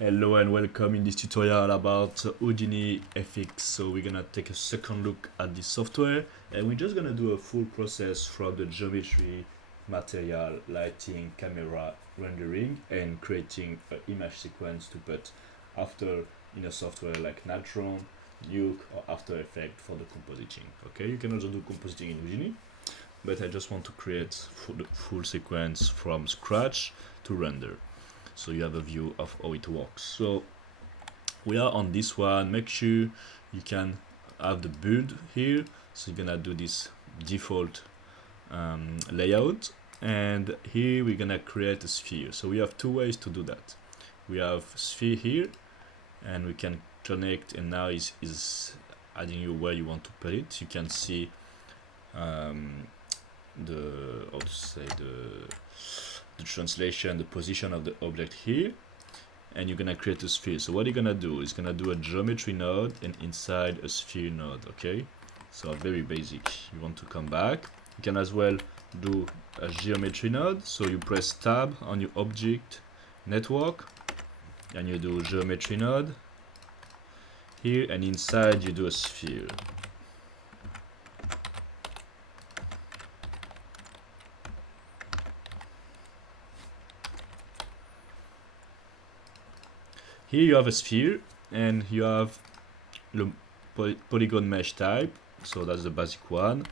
Hello and welcome in this tutorial about Houdini FX. So we're gonna take a second look at this software and we're just gonna do a full process from the geometry, material, lighting, camera, rendering and creating an image sequence to put after in a software like Natron, Nuke or After Effects for the compositing. Okay, you can also do compositing in Houdini, but I just want to create the full sequence from scratch to render, so you have a view of how it works. So we are on this one. Make sure you can have the build here, so you're gonna do this default layout, and here we're gonna create a sphere. So we have two ways to do that. We have sphere here and we can connect, and now is adding you where you want to put it. You can see the how to say the translation, the position of the object here, and you're gonna create a sphere. So what you're gonna do is gonna do a geometry node and inside a sphere node. Okay, so very basic. You want to come back, you can as well do a geometry node. So you press tab on your object network and you do geometry node here, and inside you do a sphere. Here you have a sphere and you have the polygon mesh type, so that's the basic one,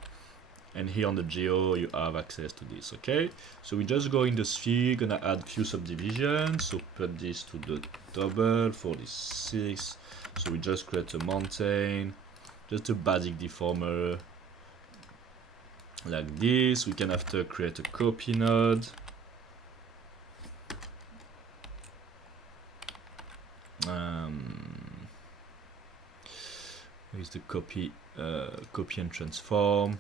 and here on the geo you have access to this. Okay, so we just go in the sphere, gonna add few subdivisions. So put this to the double for this 6. So we just create a mountain, just a basic deformer like this. We can after create a copy node. Is the copy and transform,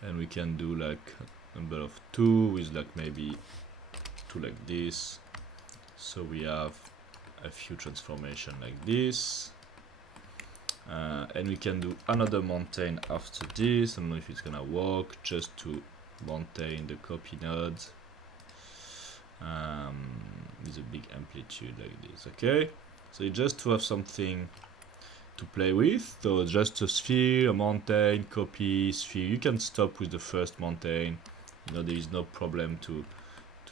and we can do like number of 2 with like maybe 2 like this. So we have a few transformation like this, and we can do another mountain after this. I don't know if it's gonna work, just to maintain the copy node with a big amplitude like this. Okay, so just to have something to play with. So just a sphere, a mountain, copy, sphere. You can stop with the first mountain. You know, there is no problem to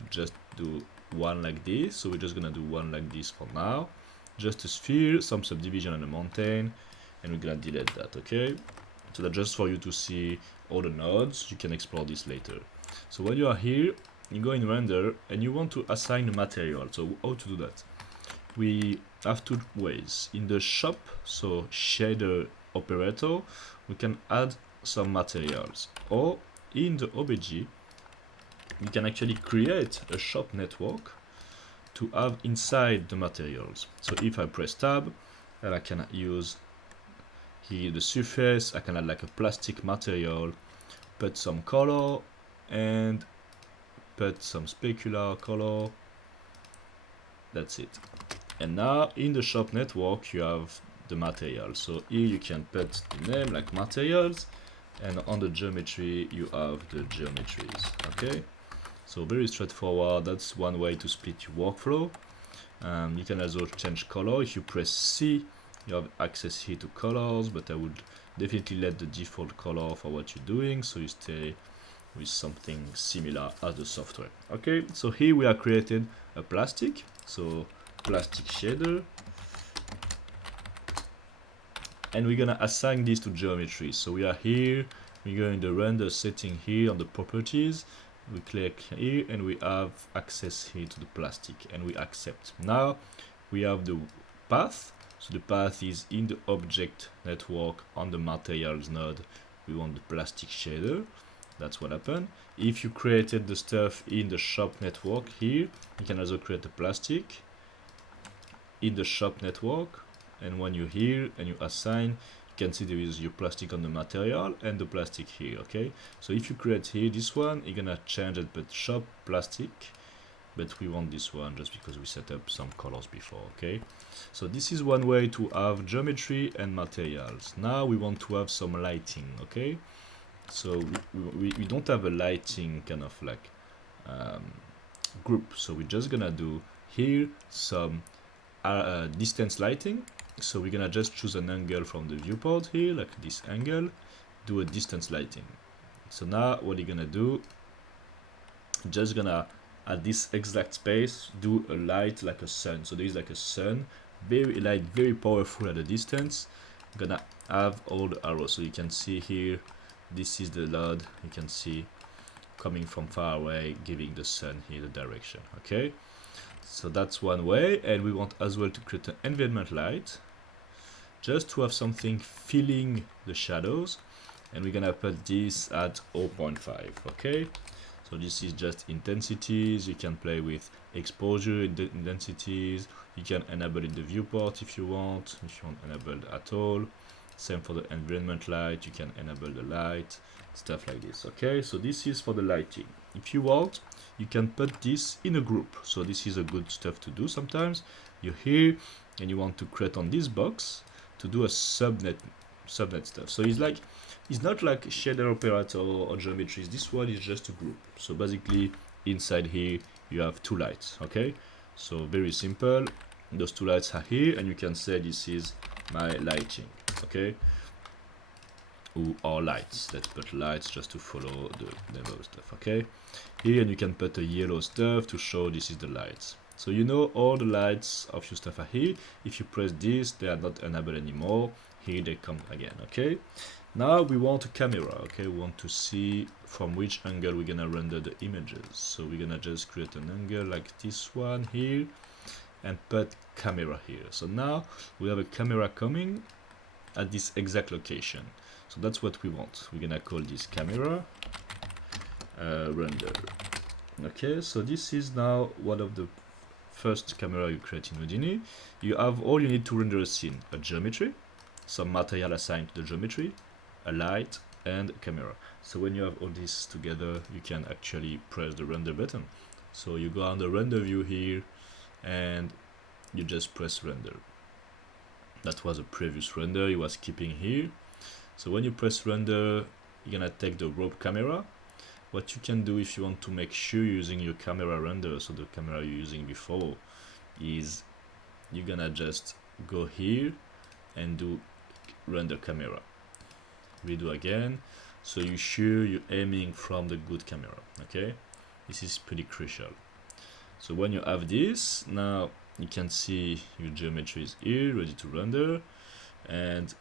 just do one like this. So we're just gonna do one like this for now. Just a sphere, some subdivision on a mountain, and we're gonna delete that. Okay, so that's just for you to see all the nodes. You can explore this later. So when you are here, you go in render and you want to assign the material. So how to do that? We have two ways. In the shop, so shader operator, we can add some materials, or in the OBJ we can actually create a shop network to have inside the materials. So if I press tab, then I can use here the surface. I can add like a plastic material, put some color and put some specular color. That's it. And now in the shop network you have the material. So here you can put the name like materials, and on the geometry you have the geometries. Okay, so very straightforward. That's one way to split your workflow. You can also change color. If you press C, you have access here to colors, but I would definitely let the default color for what you're doing, so you stay with something similar as the software. Okay, so here we are created a plastic. So plastic shader, and we're gonna assign this to geometry. So we are here, we go in the render setting here on the properties, we click here and we have access here to the plastic, and we accept. Now we have the path. So the path is in the object network on the materials node. We want the plastic shader. That's what happened. If you created the stuff in the shop network here, you can also create a plastic in the shop network, and when you're here and you assign, you can see there is your plastic on the material and the plastic here. Okay, so if you create here this one, you're gonna change it, but shop plastic, but we want this one just because we set up some colors before. Okay, so this is one way to have geometry and materials. Now we want to have some lighting. Okay, so we don't have a lighting kind of like group, so we're just gonna do here some distance lighting. So we're gonna just choose an angle from the viewport here, like this angle, do a distance lighting. So now what you're gonna do, just gonna at this exact space do a light like a sun. So there is like a sun, very light, very powerful at a distance. Gonna have all the arrows, so you can see here, this is the LUT, you can see coming from far away, giving the sun here the direction. Okay, so that's one way. And we want as well to create an environment light, just to have something filling the shadows, and we're gonna put this at 0.5. Okay, so this is just intensities. You can play with exposure intensities. You can enable in the viewport if you want enabled at all. Same for the environment light, you can enable the light, stuff like this. Okay, so this is for the lighting. If you want, you can put this in a group. So this is a good stuff to do sometimes. You're here and you want to create on this box to do a subnet stuff. So it's not like shader operator or geometries. This one is just a group. So basically inside here you have two lights. Okay, so very simple. Those two lights are here, and you can say this is my lighting. Okay, or lights. Let's put lights just to follow the level stuff. Okay, here, and you can put a yellow stuff to show this is the lights. So you know all the lights of your stuff are here. If you press this, they are not enabled anymore. Here they come again. Okay, now we want a camera. Okay, we want to see from which angle we're gonna render the images. So we're gonna just create an angle like this one here and put camera here. So now we have a camera coming at this exact location. So that's what we want. We're gonna call this camera render. Okay, so this is now one of the first camera you create in Houdini. You have all you need to render a scene: a geometry, some material assigned to the geometry, a light, and a camera. So when you have all this together, you can actually press the render button. So you go on the render view here and you just press render. That was a previous render, it was keeping here. So when you press render, you're gonna take the rope camera. What you can do if you want to make sure you're using your camera render, so the camera you're using before, is you're gonna just go here and do render camera. Redo again, so you're sure you're aiming from the good camera. Okay, this is pretty crucial. So when you have this, now you can see your geometry is here, ready to render, and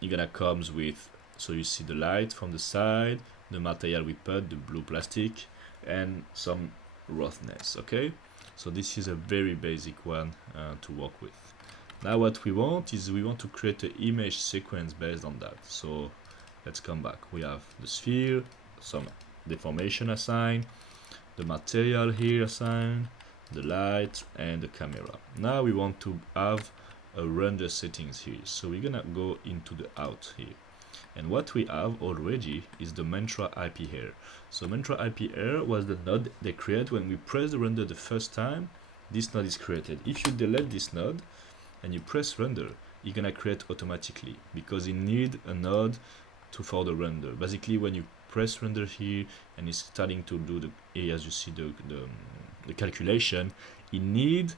you're gonna comes with, so you see the light from the side, the material we put, the blue plastic, and some roughness. Okay, so this is a very basic one to work with. Now what we want is we want to create an image sequence based on that. So let's come back. We have the sphere, some deformation assigned, the material here assigned, the light, and the camera. Now we want to have a render settings here. So we're gonna go into the out here. And what we have already is the mantra IP here. So mantra IP here was the node they create when we press the render the first time. This node is created. If you delete this node and you press render, you're gonna create automatically, because you need a node for the render. Basically, when you press render here and it's starting to do the, as you see the calculation, you need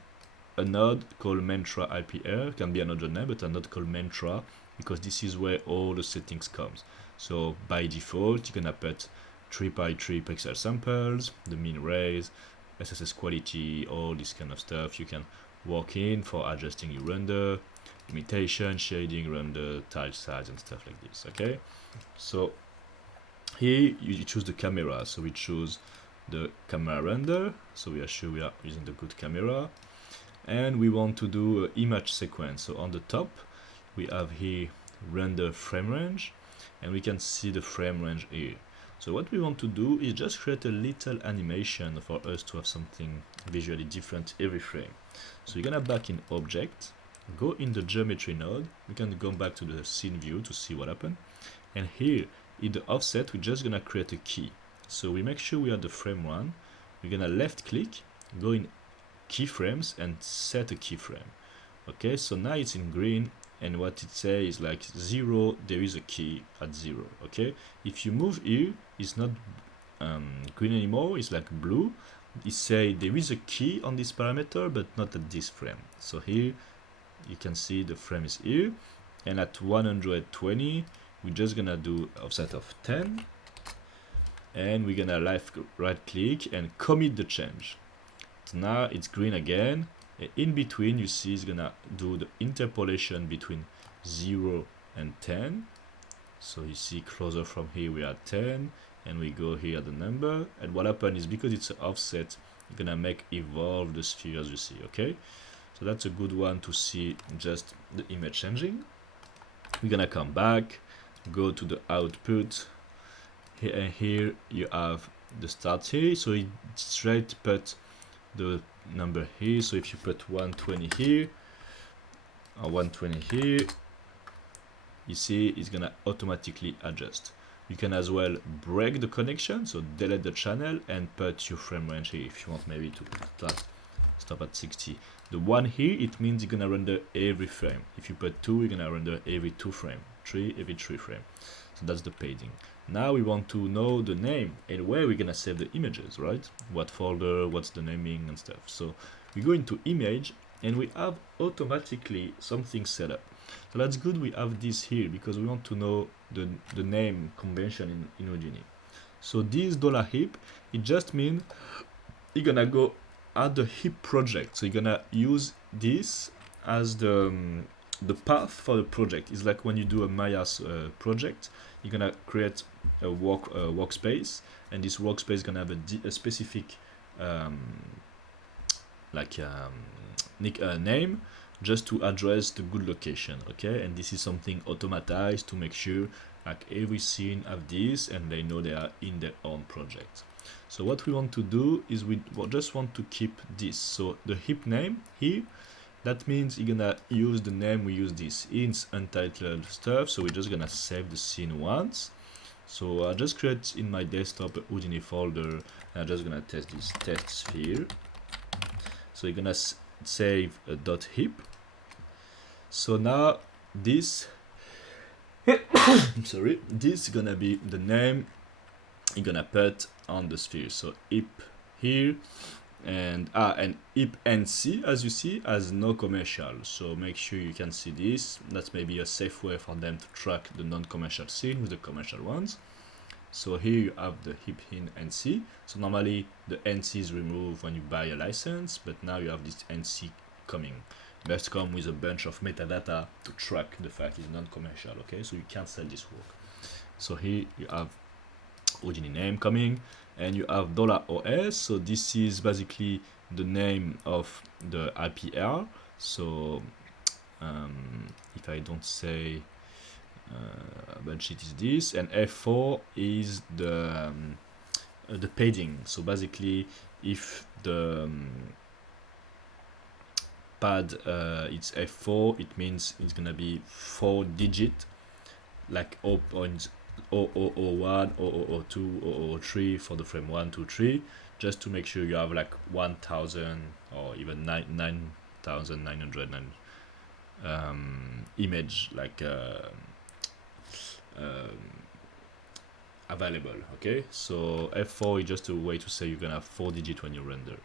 a node called mantra IPR. Can be another name, but a node called mantra, because this is where all the settings comes. So by default, you're gonna put 3x3 pixel samples, the mean raise, SSS quality, all this kind of stuff. You can work in for adjusting your render, limitation, shading, render, tile size, and stuff like this. Okay, so here you choose the camera. So we choose the camera render. So we are sure we are using the good camera, and we want to do an image sequence. So on the top, we have here render frame range, and we can see the frame range here. So what we want to do is just create a little animation for us to have something visually different every frame. So you're gonna back in object, go in the geometry node, we can go back to the scene view to see what happened, and here in the offset we're just gonna create a key. So we make sure we are the frame one, we're gonna left click, go in keyframes and set a keyframe. Okay, so now it's in green, and what it says is like 0, there is a key at 0. Okay, if you move here, it's not green anymore, it's like blue. it say there is a key on this parameter, but not at this frame. So here you can see the frame is here, and at 120 we're just gonna do offset of 10, and we're gonna right click and commit the change. So now it's green again, and in between you see it's gonna do the interpolation between 0 and 10. So you see closer from here we are 10, and we go here at the number, and what happened is because it's an offset, you're gonna make evolve the sphere as you see. Okay, so that's a good one to see just the image changing. We're gonna come back, go to the output here, and here you have the start here, so it straight put the number here. So if you put 120 here or 120 here, you see it's gonna automatically adjust. You can as well break the connection, so delete the channel and put your frame range here if you want maybe to stop at 60. The one here, it means you're gonna render every frame. If you put 2, you're gonna render every 2 frame, 3 every 3 frame. So that's the padding. Now we want to know the name and where we're gonna save the images, right? What folder, what's the naming and stuff. So we go into image and we have automatically something set up. So that's good, we have this here because we want to know the name convention in Houdini. So this $heap, it just means you're gonna go add the heap project. So you're gonna use this as the path for the project. It's like when you do a Maya's project, you're gonna create a workspace, and this workspace is gonna have a specific name just to address the good location. Okay, and this is something automatized to make sure like every scene have this and they know they are in their own project. So what we want to do is we just want to keep this. So the heap name here, that means you're gonna use the name we use this int untitled stuff. So we're just gonna save the scene once. So I just create in my desktop a Houdini folder, and I'm just gonna test this test sphere. So you're gonna save a .heap. So now this I'm sorry, this is gonna be the name you're gonna put on the sphere. So heap here, and heap NC, as you see, has no commercial. So make sure you can see this. That's maybe a safe way for them to track the non-commercial scene with the commercial ones. So here you have the heap in NC. So normally the NC is removed when you buy a license, but now you have this NC coming. Must come with a bunch of metadata to track the fact it's non-commercial. Okay, so you can't sell this work. So here you have Houdini name coming, and you have $OS. So this is basically the name of the IPR. So if I don't say bunch, it is this, and F4 is the padding. So basically, if the pad it's F4, it means it's gonna be 4 digit, like 0.0001, 0002, 003 for the frame 1, 2, 3, just to make sure you have like 1000 or even 9909 image like available. Okay, so F4 is just a way to say you're gonna have 4 digit when you render.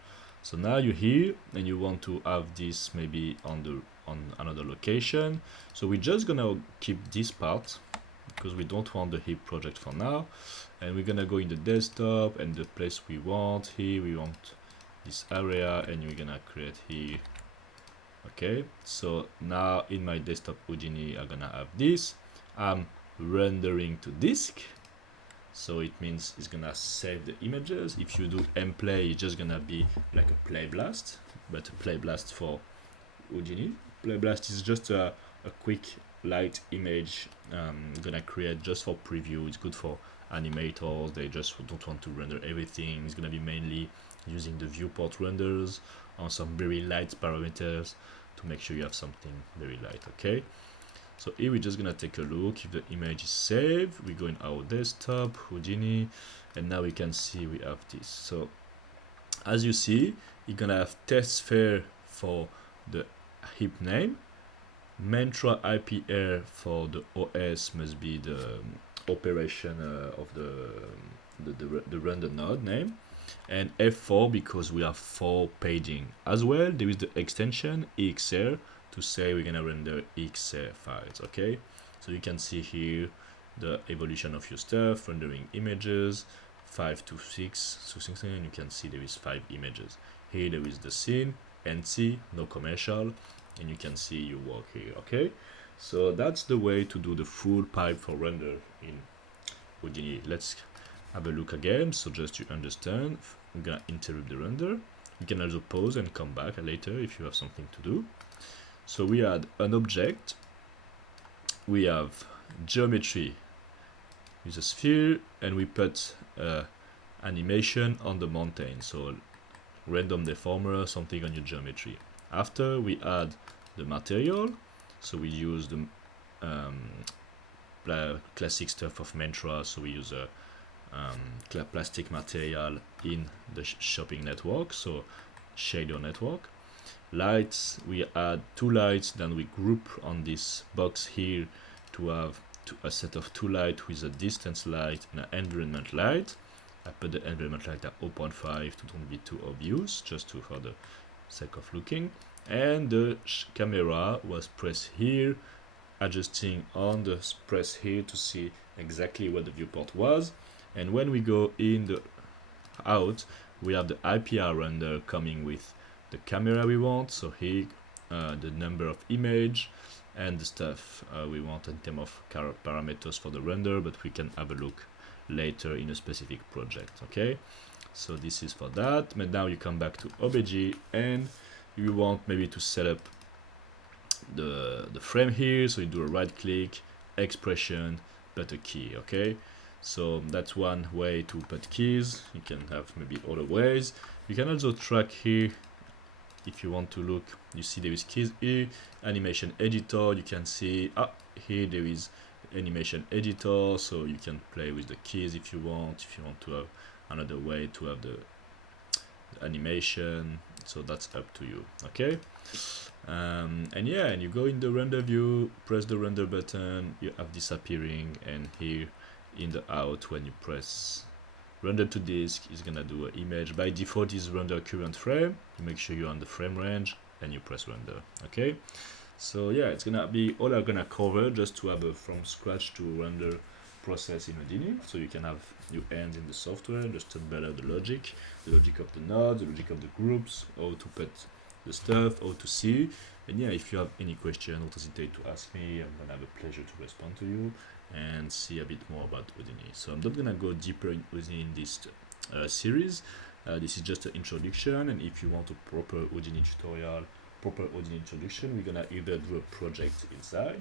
So now you're here and you want to have this maybe on another location. So we're just gonna keep this part because we don't want the heap project for now, and we're gonna go in the desktop, and the place we want here, we want this area, and we're gonna create here. Okay, so now in my desktop Houdini I'm gonna have this. I'm rendering to disk, so it means it's gonna save the images. If you do mplay, it's just gonna be like a play blast, but a play blast for Houdini. Play blast is just a quick light image gonna create just for preview. It's good for animators, they just don't want to render everything. It's gonna be mainly using the viewport renders on some very light parameters to make sure you have something very light. Okay, so here we're just gonna take a look if the image is saved. We go in our desktop Houdini, and now we can see we have this. So as you see, you're gonna have test sphere for the heap name, mantra IPR for the OS must be the operation of the render node name, and F4 because we are for paging. As well, there is the extension EXR to say we're gonna render EXR files. Okay, so you can see here the evolution of your stuff, rendering images 5 to 6 to 16. You can see there is 5 images. Here there is the scene, NC, no commercial, and you can see your work here. Okay, so that's the way to do the full pipe for render in Houdini. Let's have a look again. So just to understand, we're gonna interrupt the render. You can also pause and come back later if you have something to do. So we add an object, we have geometry with a sphere, and we put animation on the mountain, so random deformer, something on your geometry. After we add the material, so we use the classic stuff of Mantra, so we use a plastic material in the shopping network, so shader network. Lights, we add 2 lights, then we group on this box here to have a set of 2 lights with a distance light and an environment light. I put the environment light at 0.5 to don't be too obvious, just for the sake of looking. And the camera was pressed here, adjusting on the press here to see exactly what the viewport was. And when we go in the out, we have the IPR render coming with the camera we want. So here the number of image and the stuff we want in terms of parameters for the render, but we can have a look later in a specific project. Okay, so this is for that. But now you come back to OBJ and you want maybe to set up the frame here, so you do a right click, expression, put a key. Okay, so that's one way to put keys. You can have maybe other ways. You can also track here if you want to look. You see there is keys here, animation editor. You can see here there is animation editor, so you can play with the keys if you want to have another way to have the animation, so that's up to you. Okay, and yeah, and you go in the render view, press the render button, you have this appearing, and here in the out, when you press render to disk, is gonna do an image. By default is render current frame. You make sure you're on the frame range and you press render. Okay, so yeah, it's gonna be all I'm gonna cover, just to have a from scratch to render process in Houdini, so you can have your hands in the software, understand better the logic of the nodes, the logic of the groups, how to put the stuff, how to see. And yeah, if you have any question, don't hesitate to ask me. I'm gonna have a pleasure to respond to you and see a bit more about Houdini. So I'm not gonna go deeper in Houdini in this series. This is just an introduction, and if you want a proper Houdini tutorial, proper Houdini introduction, we're gonna either do a project inside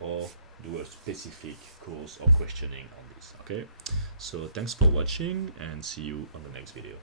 or do a specific course or questioning on this. Okay, so thanks for watching and see you on the next video.